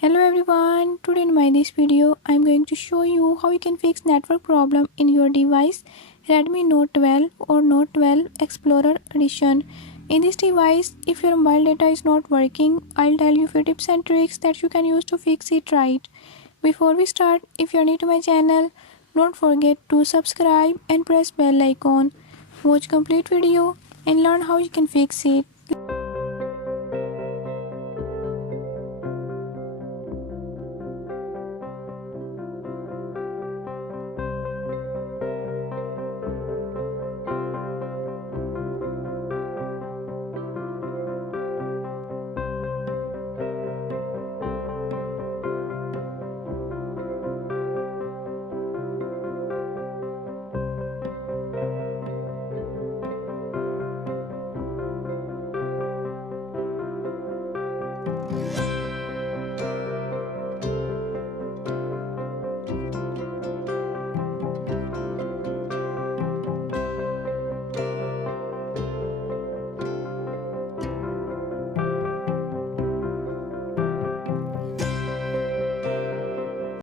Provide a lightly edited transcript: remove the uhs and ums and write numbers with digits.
Hello everyone, today in my this video I am going to show you how you can fix network problem in your device Redmi Note 12 or Note 12 Explorer Edition. In this device, if your mobile data is not working, I'll tell you few tips and tricks that you can use to fix it right. Before we start, if you're new to my channel, don't forget to subscribe and press bell icon. Watch complete video and learn how you can fix it.